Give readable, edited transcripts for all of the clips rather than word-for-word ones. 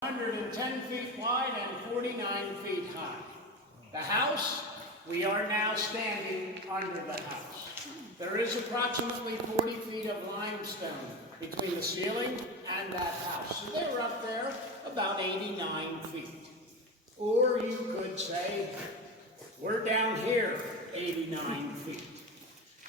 110 feet wide and 49 feet high. The house, we are now standing under the house. There is approximately 40 feet of limestone between the ceiling and that house. So they're up there about 89 feet. Or you could say, we're down here 89 feet.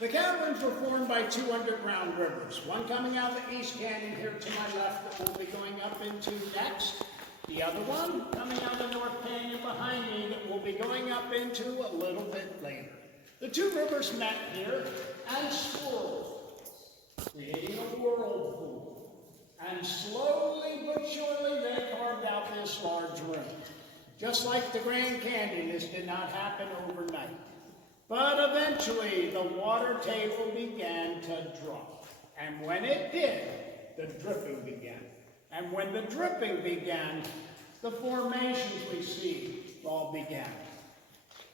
The caverns were formed by two underground rivers, one coming out of the East Canyon here to my left that we'll be going up into next. The other one coming out of the North Canyon behind me that we'll be going up into a little bit later. The two rivers met here and swirled, creating a whirlpool. And slowly but surely they carved out this large room. Just like the Grand Canyon, this did not happen overnight. But eventually, the water table began to drop. And when it did, the dripping began. And when the dripping began, the formations we see all began.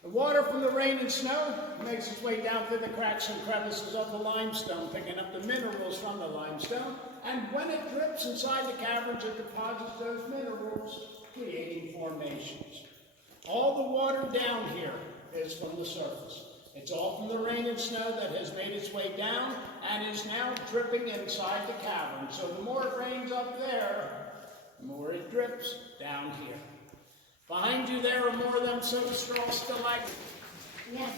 The water from the rain and snow makes its way down through the cracks and crevices of the limestone, picking up the minerals from the limestone. And when it drips inside the caverns, it deposits those minerals, creating formations. All the water down here is from the surface. It's all from the rain and snow that has made its way down and is now dripping inside the cavern. So the more it rains up there, the more it drips down here. Behind you there are more of them soda-straw stalagmites. Yes,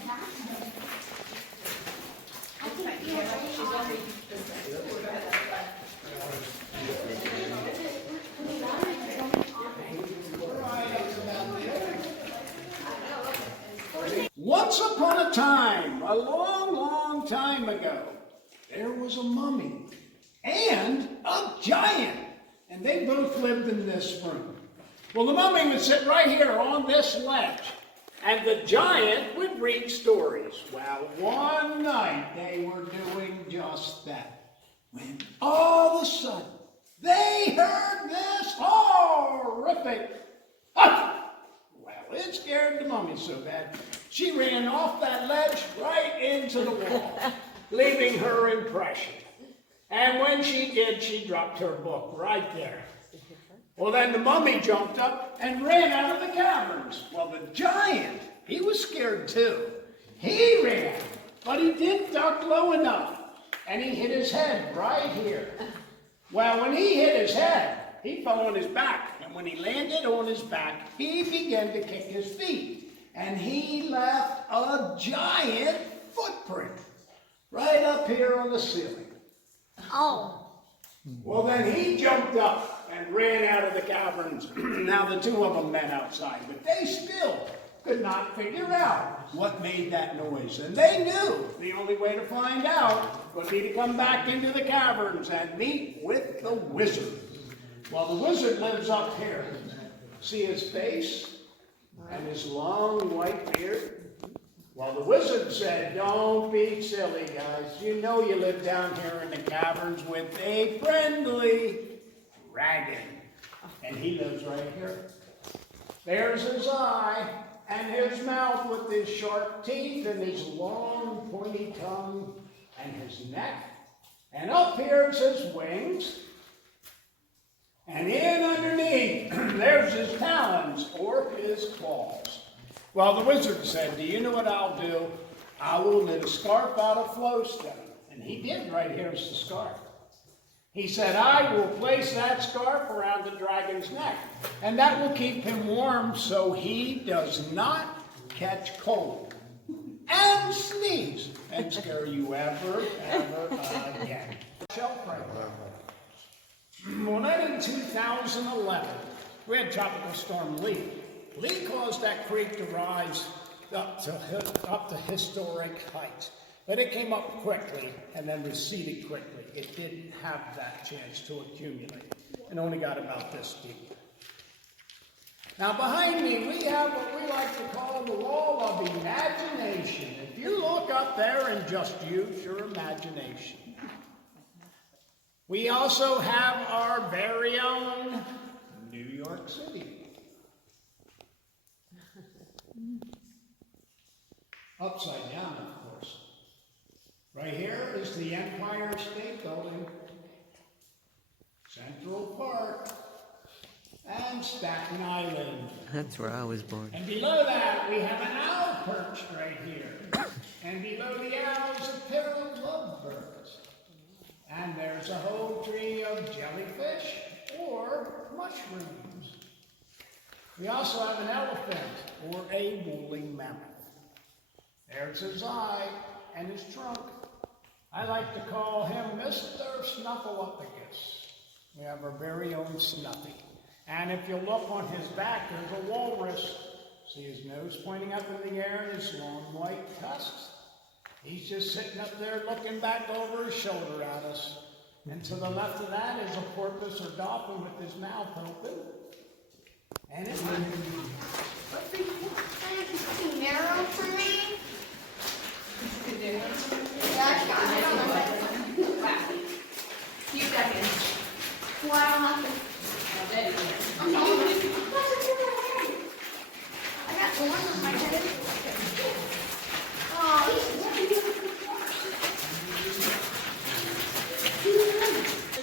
Once upon a time, a long, long time ago, there was a mummy and a giant, and they both lived in this room. Well, the mummy would sit right here on this ledge, and the giant would read stories. Well, one night they were doing just that, when all of a sudden they heard this horrific Well, it scared the mummy so bad, she ran off that ledge right into the wall, leaving her impression. And when she did, she dropped her book right there. Well, then the mummy jumped up and ran out of the caverns. Well, the giant, he was scared too. He ran, but he didn't duck low enough, and he hit his head right here. Well, when he hit his head, he fell on his back, and when he landed on his back, he began to kick his feet, and he left a giant footprint right up here on the ceiling. Oh. Well, then he jumped up and ran out of the caverns. Now the two of them met outside, but they still could not figure out what made that noise. And they knew the only way to find out would be to come back into the caverns and meet with the wizard. Well, the wizard lives up here. See his face and his long white beard? Well, the wizard said, don't be silly, guys. You know you live down here in the caverns with a friendly dragon. And he lives right here. There's his eye and his mouth with his sharp teeth and his long pointy tongue and his neck. And up here's his wings. And in underneath, there's his talons or his claws. Well, the wizard said, do you know what I'll do? I will knit a scarf out of flowstone. And he did. Right here's the scarf. He said, I will place that scarf around the dragon's neck, and that will keep him warm so he does not catch cold and sneeze and scare you ever again. Well, then in 2011, we had Tropical Storm Lee. Lee caused that creek to rise up to historic heights. But it came up quickly and then receded quickly. It didn't have that chance to accumulate and only got about this deep. Now behind me, we have what we like to call the wall of imagination. If you look up there and just use your imagination. We also have our very own New York City. Upside down, of course. Right here is the Empire State Building, Central Park, and on Staten Island. That's where I was born. And below that, we have an owl perched right here. And below the owl is a pair of lovebirds. And there's a whole tree of jellyfish or mushrooms. We also have an elephant or a woolly mammoth. There's his eye and his trunk. I like to call him Mr. Snuffleupagus. We have our very own Snuffy. And if you look on his back, there's a walrus. See his nose pointing up in the air and his long white tusks? He's just sitting up there looking back over his shoulder at us. And to the left of that is a porpoise or dolphin with his mouth open. And it's too narrow for me. Few seconds. Well, I don't have to. I got thorns on my head.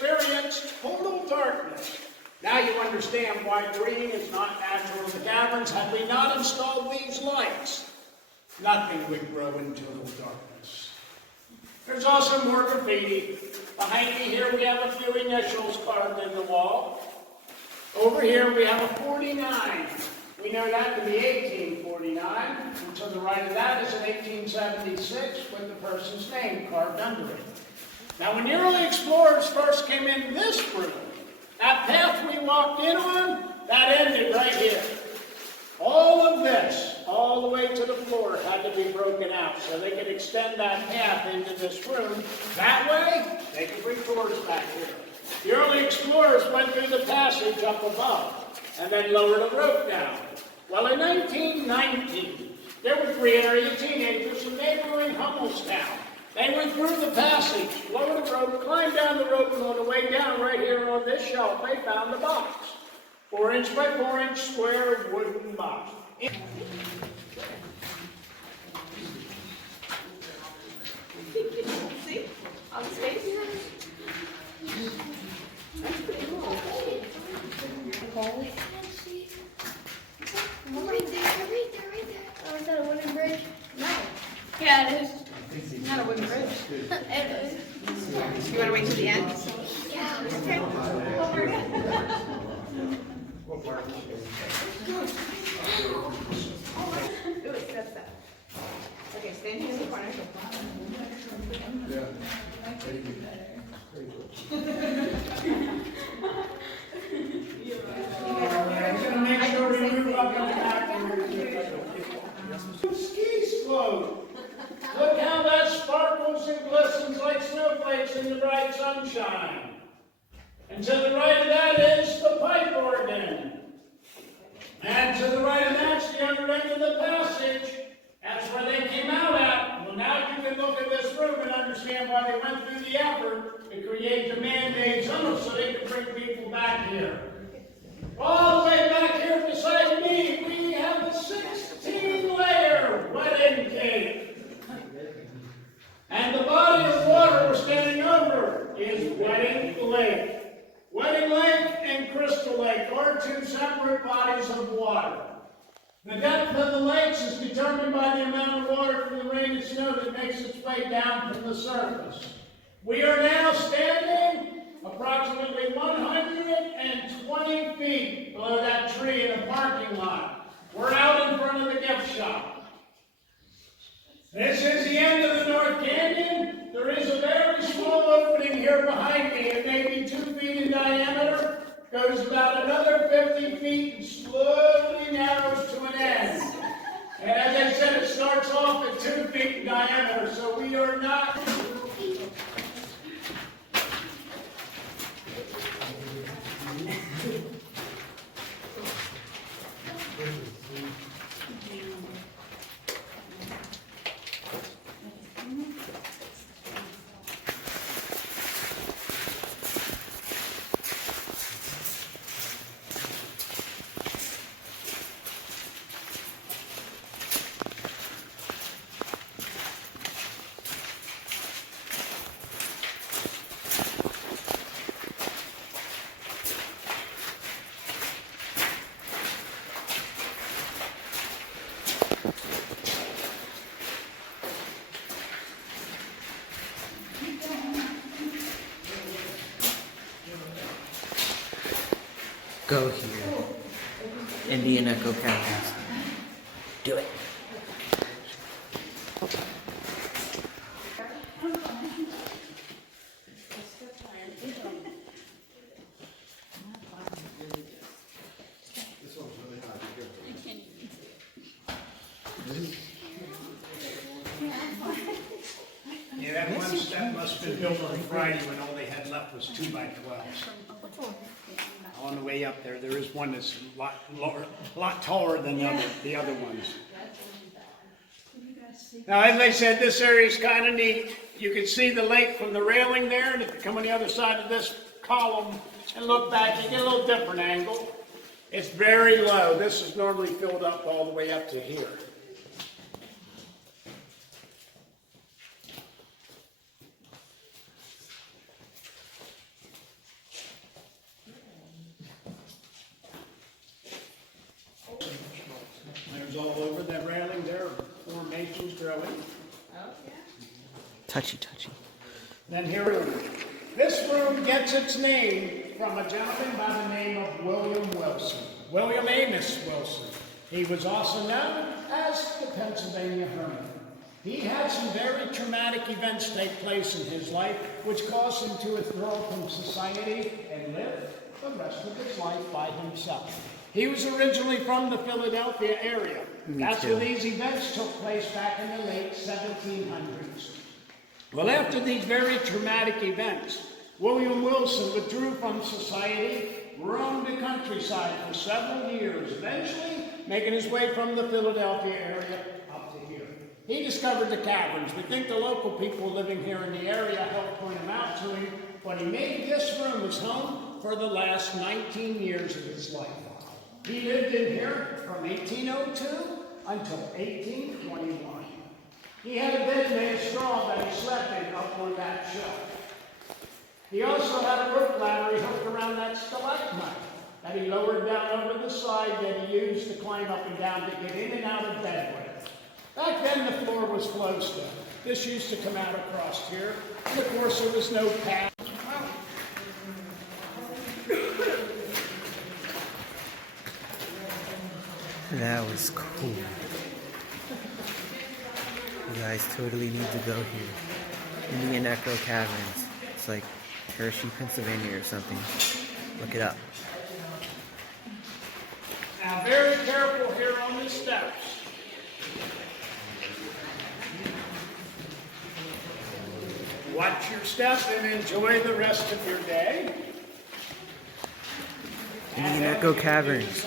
experienced total darkness. Now you understand why green is not natural in the caverns. Had we not installed these lights, nothing would grow in total darkness. There's also more graffiti. Behind me here we have a few initials carved in the wall. Over here we have a 49. We know that to be 1849. And to the right of that is an 1876 with the person's name carved under it. Now when the early explorers first came in this room, that path we walked in on, that ended right here. All of this, all the way to the floor, had to be broken out so they could extend that path into this room. That way, they could bring tours back here. The early explorers went through the passage up above and then lowered a rope down. Well, in 1919, there were 3 area teenagers from neighboring Hummelstown. They went through the passage, lowered the rope, climbed down the rope, and on the way down right here on this shelf, they found the box. 4-inch by 4-inch square wooden box. See? On space? Right there. Oh, is that a wooden bridge? No. Yeah, it is. It's not a wooden bridge. It is. You want to wait till the end? Yeah. Okay. Over again. Ooh, it steps up. Okay, stand here in the corner. I'm going to make sure we move up and back. Ski slope. Look how that sparkles and glistens like snowflakes in the bright sunshine. And to the right of that is the pipe organ. And to the right of that's the other end of the passage. That's where they came out at. Well, now you can look at this room and understand why they went through the effort to create the man-made tunnel so they could bring people back here. All the way back here beside me, we have a 16-layer wedding cake. And the body of water we're standing over is Wedding Lake. Wedding Lake and Crystal Lake are 2 separate bodies of water. The depth of the lakes is determined by the amount of water from the rain and snow that makes its way down from the surface. We are now standing approximately 120 feet below that tree in a parking lot. We're out in front of the gift shop. This is the end of the North Canyon. There is a very small opening here behind me. It may be 2 feet in diameter, goes about another 50 feet and slowly narrows to an end. And as I said, it starts off at 2 feet in diameter, so we are not... go here. Indian Echo Caverns. Do it. Yeah, that one step must have been built on Friday when all they had left was 2x12s. On the way up there, there is one that's a lot taller than the other ones. Now, as I said, this area is kind of neat. You can see the lake from the railing there, and if you come on the other side of this column and look back, you get a little different angle. It's very low. This is normally filled up all the way up to here. There's all over that railing there, formations growing. Touchy, touchy. Then here, this room gets its name from a gentleman by the name of William Wilson. William Amos Wilson. He was also known as the Pennsylvania Hermit. He had some very traumatic events take place in his life, which caused him to withdraw from society and live the rest of his life by himself. He was originally from the Philadelphia area. That's where these events took place back in the late 1700s. Well, after these very traumatic events, William Wilson withdrew from society, roamed the countryside for several years, eventually making his way from the Philadelphia area up to here. He discovered the caverns. We think the local people living here in the area helped point them out to him, but he made this room his home for the last 19 years of his life. He lived in here from 1802 until 1821. He had a bed made of straw that he slept in up on that shelf. He also had a rope ladder he hooked around that stalagmite that he lowered down over the side that he used to climb up and down to get in and out of bed with. Back then the floor was flowstone. This used to come out across here, and of course there was no path. That was cool. You guys totally need to go here. Indian Echo Caverns. It's like Hershey, Pennsylvania or something. Look it up. Now, very careful here on the steps. Watch your step and enjoy the rest of your day. Indian Echo Caverns.